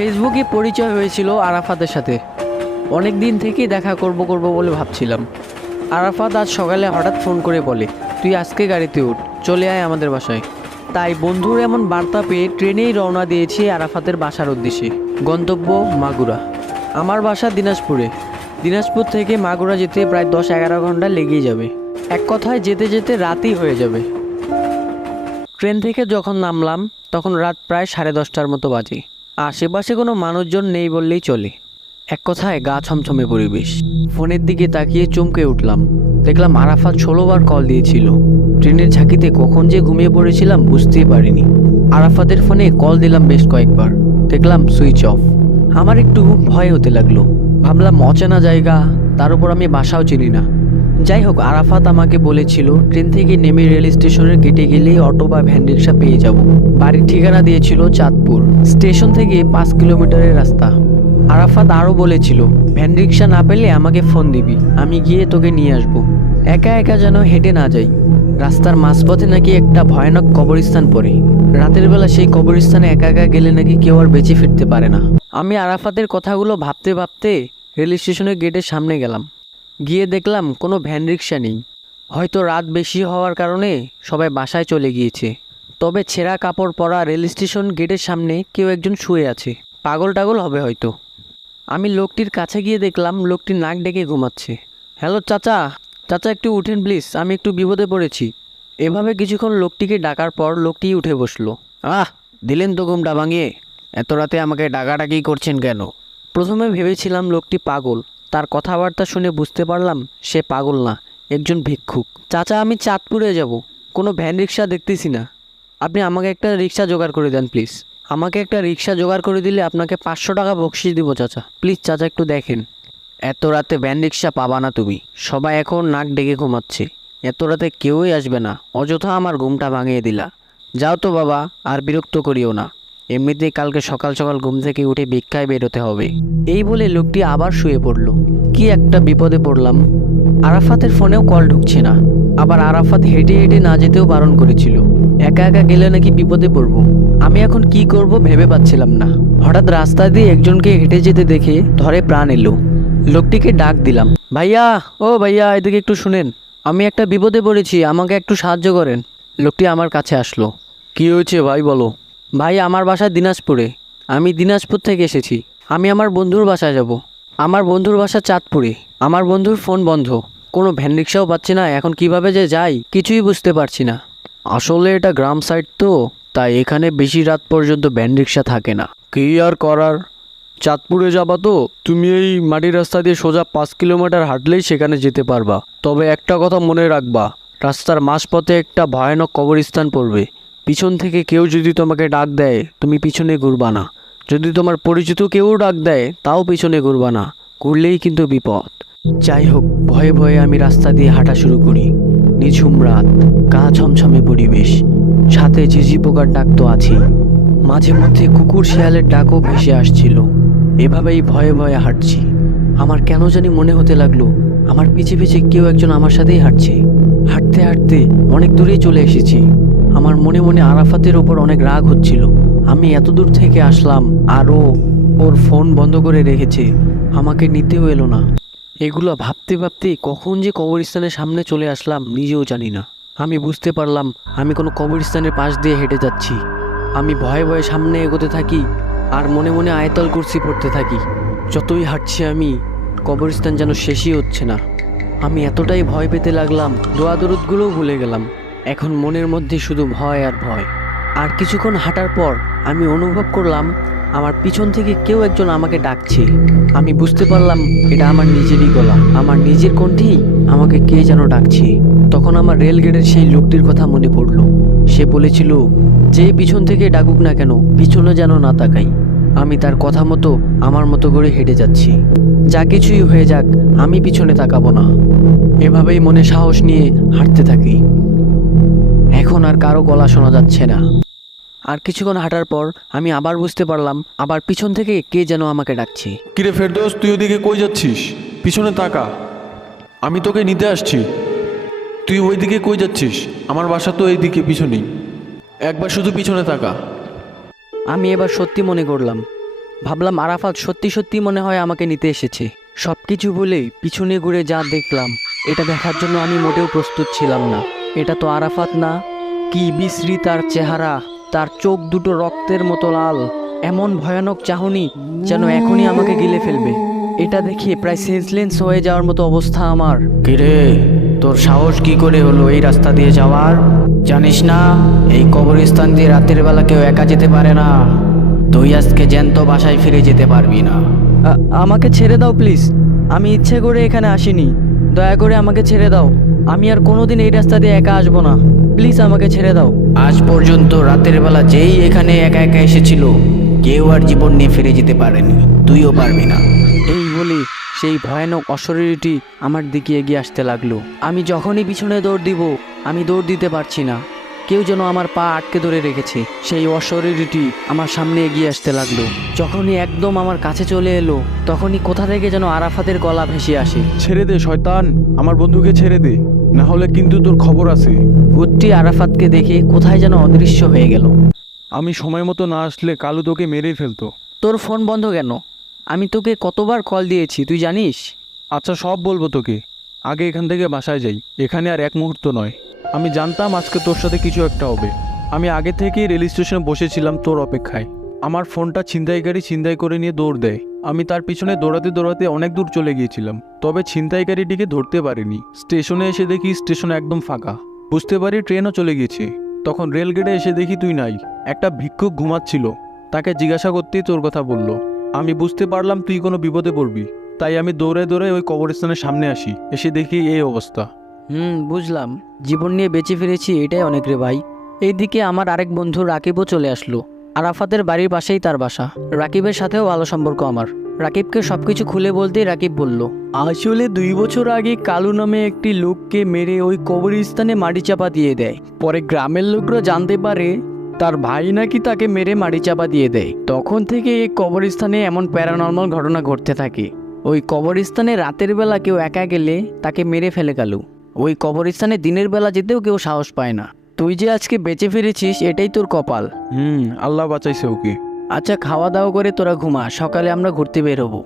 ফেসবুকে পরিচয় হয়েছিল আরাফাতের সাথে। অনেক দিন থেকেই দেখা করব বলে ভাবছিলাম। আরাফাত আজ সকালে হঠাৎ ফোন করে বলে, তুই আজকে গাড়িতে উঠ, চলে আয় আমাদের বাসায়। তাই বন্ধুর এমন বার্তা পেয়ে ট্রেনেই রওনা দিয়েছি আরাফাতের বাসার উদ্দেশ্যে। গন্তব্য মাগুরা। আমার বাসা দিনাজপুরে। দিনাজপুর থেকে মাগুরা যেতে প্রায় 10-11 ঘন্টা লেগেই যাবে। এক কথায় যেতে যেতে রাতই হয়ে যাবে। ট্রেন থেকে যখন নামলাম তখন রাত প্রায় 10:30টার মতো বাজে। আশেপাশে কোনো মানুষজন নেই বললেই চলে। এক কথায় গা ছমছমে পরিবেশ। ফোনের দিকে তাকিয়ে চমকে উঠলাম। দেখলাম আরাফাত 16 বার কল দিয়েছিল। ট্রেনের ঝাঁকিতে কখন যে ঘুমিয়ে পড়েছিলাম বুঝতেই পারিনি। আরাফাতের ফোনে কল দিলাম বেশ কয়েকবার, দেখলাম সুইচ অফ। আমার একটু ভয় হতে লাগলো। ভাবলাম অচেনা জায়গা, তার উপর আমি বাসাও চিনি না। যাই হোক, আরাফাত আমাকে বলেছিল ট্রেন থেকে নেমে রেল স্টেশনের গেটে গেলেই অটো বা ভ্যান রিক্সা পেয়ে যাব। বাড়ির ঠিকানা দিয়েছিল চাঁদপুর। স্টেশন থেকে 5 কিলোমিটারের রাস্তা। আরাফাত আরও বলেছিল ভ্যান রিক্সা না পেলে আমাকে ফোন দিবি, আমি গিয়ে তোকে নিয়ে আসব। একা একা যেন হেঁটে না যাই। রাস্তার মাঝপথে নাকি একটা ভয়ানক কবরস্থান পড়ে। রাতের বেলা সেই কবরস্থানে একা একা গেলে নাকি কেউ আর বেঁচে ফিরতে পারে না। আমি আরাফাতের কথাগুলো ভাবতে ভাবতে রেল স্টেশনের গেটের সামনে গেলাম। গিয়ে দেখলাম কোনো ভ্যান রিক্সা নেই। হয়তো রাত বেশি হওয়ার কারণে সবাই বাসায় চলে গিয়েছে। তবে ছেঁড়া কাপড় পরা রেল স্টেশন গেটের সামনে কেউ একজন শুয়ে আছে। পাগল টাগল হবে হয়তো। আমি লোকটির কাছে গিয়ে দেখলাম লোকটি নাক ডেকে ঘুমাচ্ছে। হ্যালো চাচা, চাচা একটু উঠেন প্লিজ, আমি একটু বিপদে পড়েছি। এভাবে কিছুক্ষণ লোকটিকে ডাকার পর লোকটি উঠে বসলো। দিলেন তো ঘুমটা ভাঙিয়ে। এত রাতে আমাকে ডাকাডাকি করছেন কেন? প্রথমে ভেবেছিলাম লোকটি পাগল। তার কথাবার্তা শুনে বুঝতে পারলাম সে পাগল না, একজন ভিক্ষুক। চাচা, আমি চাঁদপুরে যাব, কোনো ভ্যান রিক্সা দেখতেছি না। আপনি আমাকে একটা রিক্সা জোগাড় করে দেন প্লিজ। আমাকে একটা রিক্সা জোগাড় করে দিলে আপনাকে 500 টাকা বকশিশ দিব চাচা। প্লিজ চাচা একটু দেখেন। এত রাতে ভ্যান রিক্সা পাবা না তুমি। সবাই এখন নাক ডেকে ঘুমাচ্ছে। এত রাতে কেউই আসবে না, অযথা আমার ঘুমটা ভাঙিয়ে দিলা। যাও তো বাবা, আর বিরক্ত করিও না। এমনিতেই কালকে সকাল সকাল ঘুম থেকে উঠে ভিক্ষায় বেরোতে হবে। এই বলে লোকটি আবার শুয়ে পড়ল। কি একটা বিপদে পড়লাম। আরাফাতের ফোনেও কল ঢুকছে না। আবার আরাফাত হেঁটে হেঁটে না যেতেও বারণ করেছিল। একা একা গেলে নাকি বিপদে পড়ব। আমি এখন কি করব ভেবে পাচ্ছিলাম না। হঠাৎ রাস্তা দিয়ে একজনকে হেঁটে যেতে দেখে ধরে প্রাণ এলো। লোকটিকে ডাক দিলাম, ভাইয়া, ও ভাইয়া, এদিকে একটু শুনেন, আমি একটা বিপদে পড়েছি, আমাকে একটু সাহায্য করেন। লোকটি আমার কাছে আসলো। কি হয়েছে ভাই, বলো। ভাই, আমার বাসা দিনাজপুরে। আমি দিনাজপুর থেকে এসেছি। আমি আমার বন্ধুর বাসায় যাব। আমার বন্ধুর বাসা চাঁদপুরে। আমার বন্ধুর ফোন বন্ধ, কোনো ভ্যান রিক্সাও পাচ্ছি না। এখন কিভাবে যে যাই কিছুই বুঝতে পারছি না। আসলে এটা গ্রাম সাইড তো, তাই এখানে বেশি রাত পর্যন্ত ভ্যান রিক্সা থাকে না। কি আর করার, চাঁদপুরে যাবা তো তুমি এই মাটির রাস্তা দিয়ে সোজা 5 কিলোমিটার হাঁটলেই সেখানে যেতে পারবা। তবে একটা কথা মনে রাখবা, রাস্তার মাঝপথে একটা ভয়ানক কবরস্থান পড়বে। পিছন থেকে কেউ যদি তোমাকে ডাক দেয় তুমি পিছনে ঘুরবা না। যদি তোমার পরিচিত কেউ ডাক দেয় তাও পিছনে ঘুরবা না, ঘুরলেই কিন্তু বিপদ। যাই হোক, ভয়ে ভয়ে আমি রাস্তা দিয়ে হাঁটা শুরু করি। নিঝুম রাত, গা ছমছমে পরিবেশ, সাথে ঝিঝি পোকার ডাক তো আছেই। মাঝে মধ্যে কুকুর শিয়ালের ডাকও ভেসে আসছিল। এভাবেই ভয়ে ভয়ে হাঁটছি। আমার কেন জানি মনে হতে লাগলো আমার পিছে পিছে কেউ একজন আমার সাথেই হাঁটছে। হাঁটতে হাঁটতে অনেক দূরে চলে এসেছি। আমার মনে মনে আরাফাতের ওপর অনেক রাগ হচ্ছিল। আমি এত দূর থেকে আসলাম আর ওর ফোন বন্ধ করে রেখেছে, আমাকে নিতেও এলো না। এগুলো ভাবতে ভাবতে কখন যে কবরস্থানের সামনে চলে আসলাম নিজেও জানি না। আমি বুঝতে পারলাম আমি কোনো কবরস্থানের পাশ দিয়ে হেঁটে যাচ্ছি। আমি ভয়ে ভয়ে সামনে এগোতে থাকি আর মনে মনে আয়াতুল কুরসি পড়তে থাকি। যতই হাঁটছি আমি, কবরস্থান যেন শেষই হচ্ছে না। আমি এতটাই ভয় পেতে লাগলাম দোয়া দরুদগুলোও ভুলে গেলাম। এখন মনের মধ্যে শুধু ভয় আর ভয়। আর কিছুক্ষণ হাঁটার পর আমি অনুভব করলাম আমার পিছন থেকে কেউ একজন আমাকে ডাকছে। আমি বুঝতে পারলাম এটা আমার নিজেরই গলা, আমার নিজের কণ্ঠেই আমাকে কে যেন ডাকছে। তখন আমার রেল গেটের সেই লোকটির কথা মনে পড়লো। সে বলেছিল যে পিছন থেকে ডাকুক না কেন পিছনে যেন না তাকাই। আমি তার কথা মতো আমার মতো করে হেঁটে যাচ্ছি। যা কিছুই হয়ে যাক, আমি পিছনে তাকাবো না। এভাবেই মনে সাহস নিয়ে হাঁটতে থাকি। এখন আর কারো গলা শোনা যাচ্ছে না। আর কিছুক্ষণ হাঁটার পর আমি আবার বুঝতে পারলাম আবার পিছন থেকে কে যেন আমাকে ডাকছে। কিরে ফেরদৌস, তুই ওদিকে কই যাচ্ছিস? পিছনে তাকা, আমি তোকে নিতে আসছি। তুই ওইদিকে কই যাচ্ছিস? আমার বাসা তো এইদিকে পিছনেই। একবার শুধু পিছনে তাকা। আমি এবার সত্যি মনে করলাম ভাবলাম আরাফাত সত্যি সত্যি মনে হয় আমাকে নিতে এসেছে। সব কিছু বলে পিছনে ঘুরে যা দেখলাম, এটা দেখার জন্য আমি মোটেও প্রস্তুত ছিলাম না। এটা তো আরাফাত না, কি বিশ্রী তার চেহারা, তার চোখ দুটো রক্তের মতো লাল, এমন ভয়ানক চাহনি যেন এখনই আমাকে গিলে ফেলবে। এটা দেখে প্রায় সেন্সলেস হয়ে যাওয়ার মতো অবস্থা আমার। কিরে, তোর সাহস কি করে হলো এই রাস্তা দিয়ে যাওয়ার? জানিস না এই কবরস্থান দিয়ে রাতের বেলা কেউ একা যেতে পারে না। তুই আজকে জ্যান্ত বাসায় ফিরে যেতে পারবি না। আমাকে ছেড়ে দাও প্লিজ, আমি ইচ্ছে করে এখানে আসিনি, দয়া করে আমাকে ছেড়ে দাও। আমি আর কোনোদিন এই রাস্তা দিয়ে একা আসবো না, প্লিজ আমাকে ছেড়ে দাও। আজ পর্যন্ত রাতের বেলা যেই এখানে একা একা এসেছিল কেউ আর জীবন নিয়ে ফিরে যেতে পারেনি, তুইও পারবি না। এই বলে সেই ভয়ানক অশরীরটি আমার দিকে এগিয়ে আসতে লাগলো। আমি যখনই পিছনে দৌড় দিব, আমি দৌড় দিতে পারছি না, কেউ যেন আমার পা আটকে ধরে রেখেছে। সেই অশরীরটি আমার সামনে এগিয়ে আসতে লাগলো। যখনই একদম আমার কাছে চলে এলো, তখনই কোথা থেকে যেন আরাফাতের গলা ভেসে আসে। ছেড়ে দে শয়তান, আমার বন্ধুকে ছেড়ে দে, না হলে কিন্তু তোর খবর আছে। ভূতটি আরাফাতকে দেখে কোথায় যেন অদৃশ্য হয়ে গেল। আমি সময় মতো না আসলে কালু তোকে মেরেই ফেলতো। তোর ফোন বন্ধ কেন? আমি তোকে কতবার কল দিয়েছি তুই জানিস? আচ্ছা সব বলবো তোকে, আগে এখান থেকে বাসায় যাই, এখানে আর এক মুহূর্ত নয়। আমি জানতাম আজকে তোর সাথে কিছু একটা হবে। আমি আগে থেকেই রেল স্টেশনে বসেছিলাম তোর অপেক্ষায়। আমার ফোনটা ছিনতাইকারী ছিনতাই করে নিয়ে দৌড় দেয়। আমি তার পিছনে দৌড়াতে দৌড়াতে অনেক দূর চলে গিয়েছিলাম, তবে ছিনতাইকারীটিকে ধরতে পারিনি। স্টেশনে এসে দেখি স্টেশন একদম ফাঁকা। বুঝতে পারি ট্রেনও চলে গেছে। তখন রেলগেটে এসে দেখি তুই নাই। একটা ভিক্ষুক ঘুমাচ্ছিল, তাকে জিজ্ঞাসা করতেই তোর কথা বললো। আমি বুঝতে পারলাম তুই কোনো বিপদে পড়বি, তাই আমি দৌড়ে দৌড়ে ওই কবরস্থানের সামনে আসি। এসে দেখি এই অবস্থা। বুঝলাম, জীবন নিয়ে বেঁচে ফিরেছি এটাই অনেক রে ভাই। এইদিকে আমার আরেক বন্ধু রাকিবও চলে আসলো। আরাফাতের বাড়ির পাশেই তার বাসা। রাকিবের সাথেও ভালো সম্পর্ক আমার। রাকিবকে সবকিছু খুলে বলতেই রাকিব বলল, আসলে 2 বছর আগে কালু নামে একটি লোককে মেরে ওই কবরস্থানে মাটি চাপা দিয়ে দেয়। পরে গ্রামের লোকরা জানতে পারে তার ভাই নাকি তাকে মেরে মাটি চাপা দিয়ে দেয়। তখন থেকে এই কবরস্থানে এমন প্যারানর্মাল ঘটনা ঘটতে থাকে। ওই কবরস্থানে রাতের বেলা কেউ একা গেলে তাকে মেরে ফেলে কালু। ওই কবরস্থানে দিনের বেলা যেতেও কেউ সাহস পায় না। তুই যে আজকে বেঁচে ফিরেছিস এটাই তোর কপাল। আল্লাহ বাঁচাইছে ওকে। আচ্ছা খাওয়া দাওয়া করে তোরা ঘুমা, সকালে আমরা ঘুরতে বের হবো।